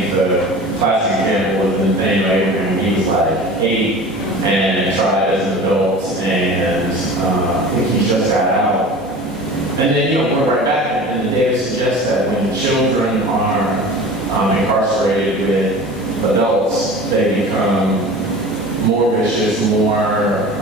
think the classic example was Nathaniel Abraham. He was like 8 and tried as an adult, and I think he just got out. And then, we're right back, and the data suggests that when children are incarcerated with adults, they become more vicious, just more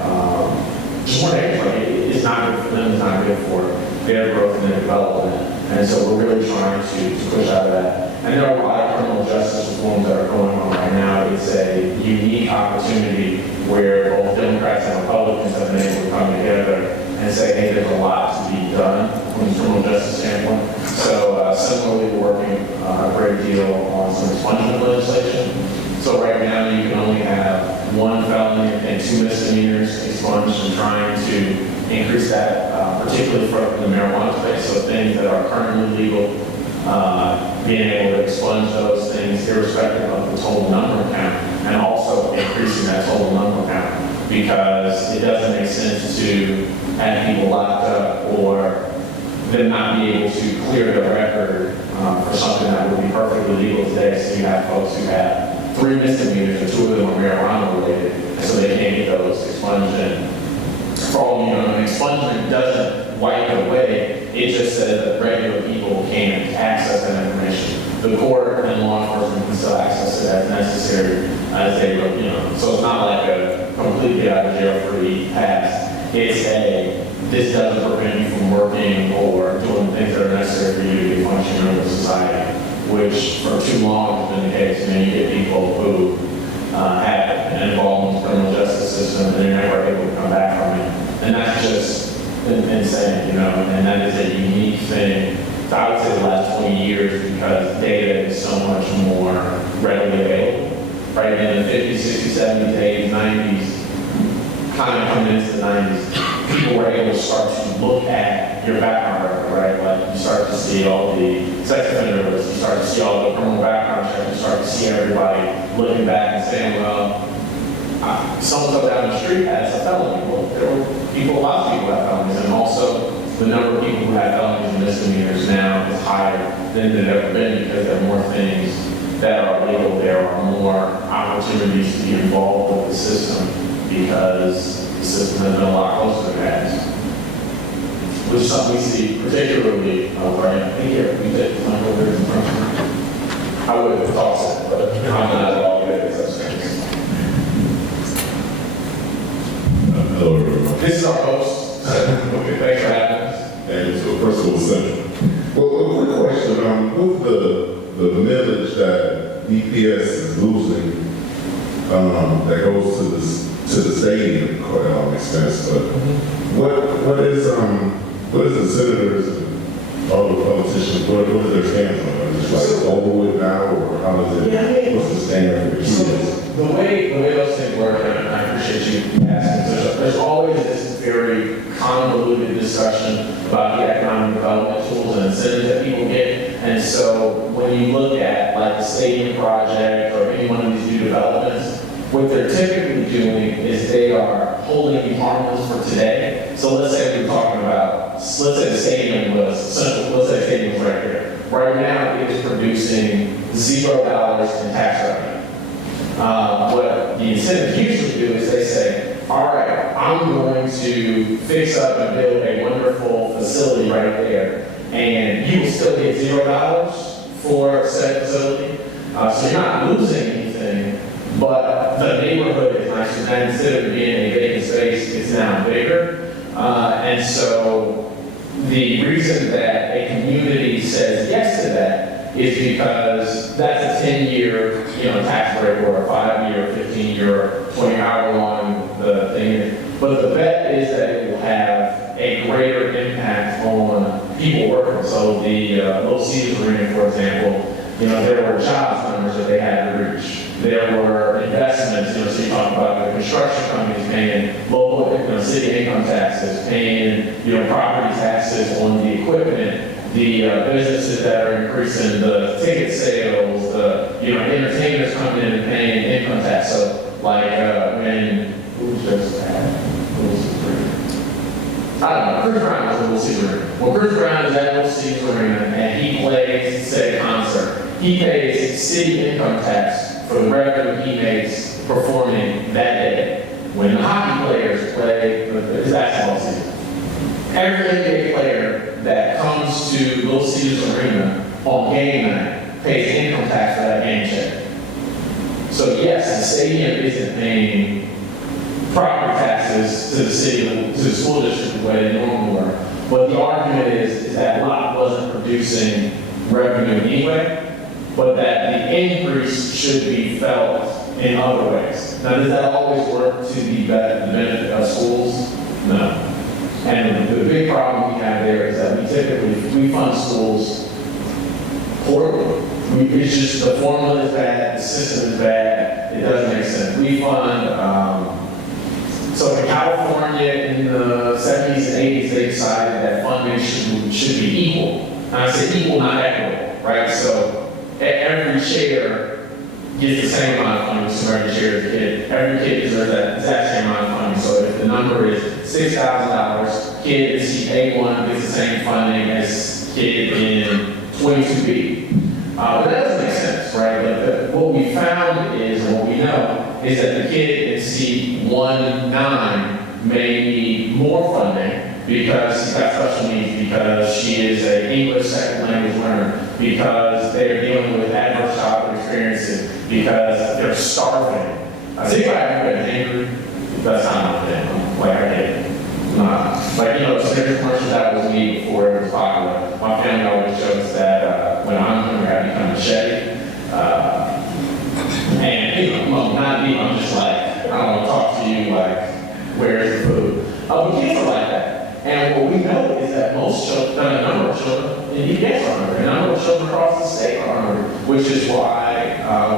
dangerous. It's not good for them, it's not good for their growth and their development. And so we're really trying to push out of that. And there are a lot of criminal justice reforms that are going on right now. It's a unique opportunity where both Democrats and Republicans have been able to come together and say, hey, there's a lot to be done from the criminal justice standpoint. So similarly, we're working a great deal on some expungement legislation. So right now, you can only have 1 felony and 2 misdemeanors expunged, and trying to increase that, particularly for the marijuana space. So things that are currently legal, being able to expunge those things irrespective of the total number count, and also increasing that total number count, because it doesn't make sense to have people locked up or them not be able to clear their record for something that would be perfectly legal today. So you have folks who have 3 misdemeanors and 2 of them are marijuana related, and so they can't get those expunged. And for all you know, an expungement doesn't wipe it away. It just says that regular people can't access that information. The court and law enforcement can still access it as necessary as they, so it's not like a completely out of jail free pass. It's this doesn't prevent you from working or doing things that are necessary for you to be a functioning member of society, which for too long has been the case. You get people who have an involvement in the criminal justice system and they're never able to come back from it. And that's just insane, and that is a unique thing, I would say, the last 20 years, because data is so much more readily available. Right in the 50s, 60s, 70s, 80s, 90s, kind of coming into the 90s, people were able to start to look at your background record, right? Like you start to see all the sex offender lists, you start to see all the criminal background checks, you start to see everybody looking back and saying, well, someone go down the street has a felony. Well, there were a lot of people have felonies, and also the number of people who have felonies and misdemeanors now is higher than they've ever been, because there are more things that are legal. There are more opportunities to be involved with the system, because the system has been a lot closer than it has. Which is something we see particularly right. I think here we did over in front of me. I would have thought so, but I'm not at all good at such things. Hello, everyone. This is our host. Okay, thanks for having us. And so, first of all, Central. Well, a quick question. With the millage that DPS is losing, that goes to the stadium expense, but what is the senators and all the politicians, what is their stance on it? Is it like over with now, or how does it, what's the stand for kids? The way those things work, and I appreciate you asking, there's always this very convoluted discussion about the economic development tools and incentives that people get. And so when you look at like the stadium project or any one of these new developments, what they're typically doing is they are holding you harmless for today. So let's say we're talking about, let's say the stadium was central, let's say the stadium was right here. Right now it is producing $0 in tax revenue. What the incentives usually do is they say, all right, I'm going to fix up and build a wonderful facility right there, and you will still get $0 for said facility. So you're not losing anything, but the neighborhood is nicer. And instead of being a vacant space, it's now bigger. And so the reason that a community says yes to that is because that's a 10-year, tax break, or a 5-year, 15-year, 20-hour long the thing is. But the bet is that it will have a greater impact on people working. So the Little Caesars Arena, for example, there were jobs numbers that they had to reach. There were investments, so you talk about the construction companies paying local, city income taxes, paying, property taxes on the equipment, the businesses that are increasing the ticket sales, the, entertainers coming in and paying income tax. So like when, who just had Little Caesars Arena? I don't know, Chris Brown was at Little Caesars Arena. When Chris Brown is at Little Caesars Arena and he plays, say, a concert, he pays city income tax for the revenue he makes performing that day. When the hockey players play his basketball season, every NBA player that comes to Little Caesars Arena on game night pays income tax for that game check. So yes, the stadium isn't paying property taxes to the city, to the school district the way they normally were. But the argument is that lot wasn't producing revenue anyway, but that the increase should be felt in other ways. Now, does that always work to the benefit of schools? No. And the big problem we have there is that we fund schools poorly. It's just the formula is bad, the system is bad, it doesn't make sense. We fund, so in California in the 70s and 80s, they decided that funding should be equal. And I say equal, not equitable, right? So every chair gets the same amount of funding, so every chair is a kid. Every kid deserves that exact same amount of funding. So if the number is $6,000, kid in seat A1 gets the same funding as kid in 22B. But that doesn't make sense, right? But what we found is, and what we know, is that the kid in seat 1-9 may need more funding because he's got special needs, because she is an English second language learner, because they're dealing with adverse childhood experiences, because they're starving. Has anybody ever been angry? That's not them. Like I did. Like, you know, so there's commercials that was me before it was popular. My family always shows that when I'm hungry, I become a machete. And, you know, not me, I'm just like, I don't want to talk to you, like, where's the food? But kids are like that. And what we know is that most children, a number of children in DPS are hungry, a number of children across the state are hungry, which is why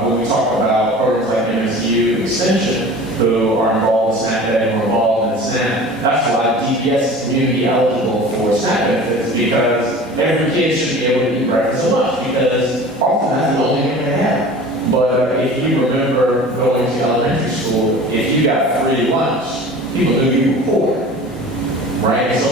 when we talk about programs like MSU Extension, who are involved in SNAP Ed, who are involved in SNAP, that's why DPS is community eligible for SNAP benefits, because every kid should be able to eat breakfast and lunch, because often that's the only thing they have. But if you remember going to elementary school, if you got free lunch, people knew you were poor, right? So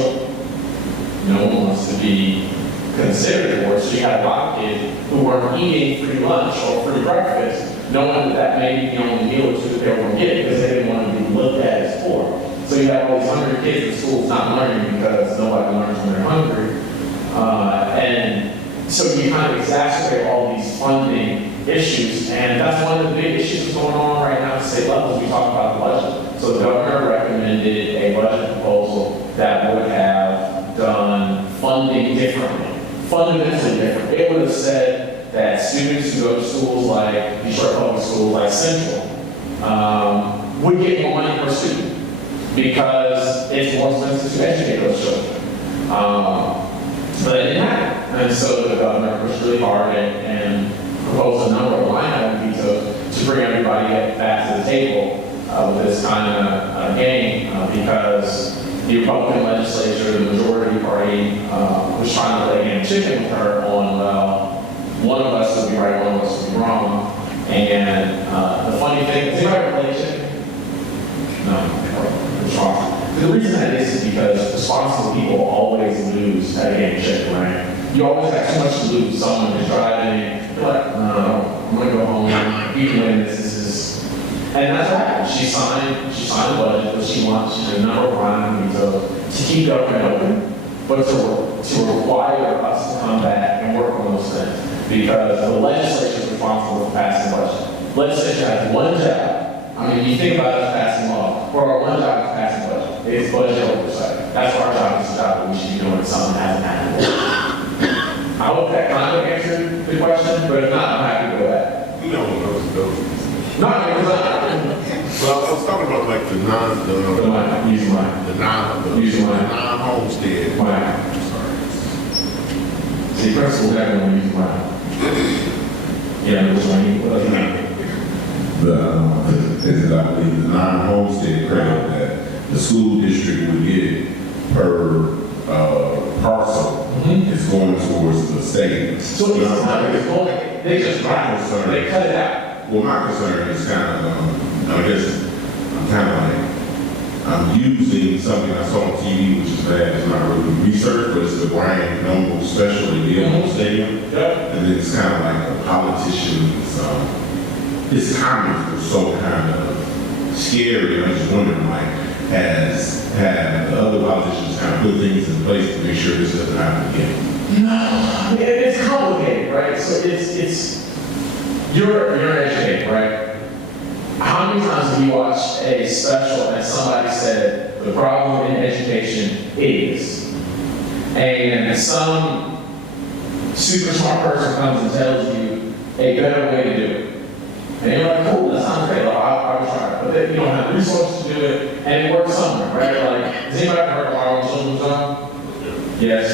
no one wants to be considered poor. So you had a lot of kids who weren't eating free lunch or free breakfast, knowing that may be the only meal or two that they were going to get because they didn't want to be looked at as poor. So you have all these hungry kids in schools not learning because nobody learns when they're hungry. And so you kind of exacerbate all these funding issues, and that's one of the big issues that's going on right now at the state level as we talk about the budget. So the governor recommended a budget proposal that would have done funding differently, fundamentally different. It would have said that students who go to schools like Detroit Public Schools, like Central, would get more money per student because it's more expensive to educate those children. But it didn't happen. And so the governor pushed really hard and proposed a number of line items to bring everybody back to the table with this kind of game because the Republican legislature, the majority party, was trying to play game chicken with her on, well, one of us would be right, one of us would be wrong. And the funny thing, does anybody ever play chicken? No. The reason that is because responsible people always lose at a game of chicken, right? You always have too much to lose. Someone is driving, you're like, no, I'm gonna go home, even when this is, and that's what happened. She signed the budget, but she wants a number of lines to keep government open, but to require us to come back and work on those things. Because the legislature is responsible for passing the budget. Legislature has one job. I mean, you think about us passing law, but our one job is passing budget. It's budget oversight. That's our job. It's a job that we should be doing if something hasn't happened. I hope that kind of answered the question, but if not, I'm happy with that. You know, those. Not because Well, I was talking about like the non-homestead. Mine. See, principals everyone use mine. Yeah, which one? Is it, I believe, the non-homestead credit that the school district would get per parcel is going towards the state. So it's not, it's going, they just they cut it out. Well, my concern is kind of, I guess, I'm kind of like, I'm using something I saw on TV, which is bad, it's not really research, but it's the Brian Noble special in the Yale Stadium. Yep. And then it's kind of like a politician's, his comments were so kind of scary, and I was just wondering, like, have the other politicians kind of put things in place to make sure this doesn't happen again? No, it's complicated, right? So you're an educator, right? How many times have you watched a special and somebody said the problem in education is, and some super smart person comes and tells you a better way to do it? And you're like, cool, that sounds great, like, I will try it. But then you don't have the resources to do it, and it works somewhere, right? Like, has anybody ever heard of Harlem Children's Zone? Yes.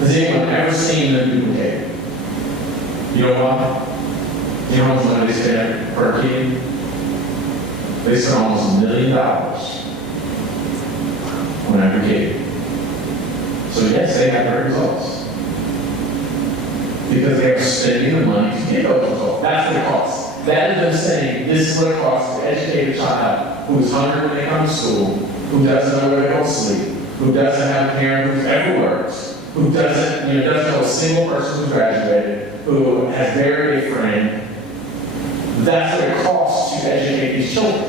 Has anyone ever seen them duplicate? You know why? You know how much money they spend per kid? They spend almost $1 million on every kid. So yes, they have great results. Because they are spending the money to get those results. That's the cost. That is them saying, this is what it costs to educate a child who is hungry when they come to school, who doesn't know where to go to sleep, who doesn't have a parent who ever works, who doesn't know a single person who graduated, who has buried a friend. That's what it costs to educate these children.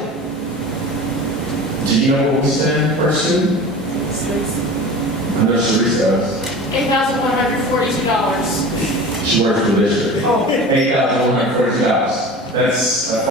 Do you know what we spend per student? I know Sharice does. $8,142. She works for the district. Oh. $8,142. That's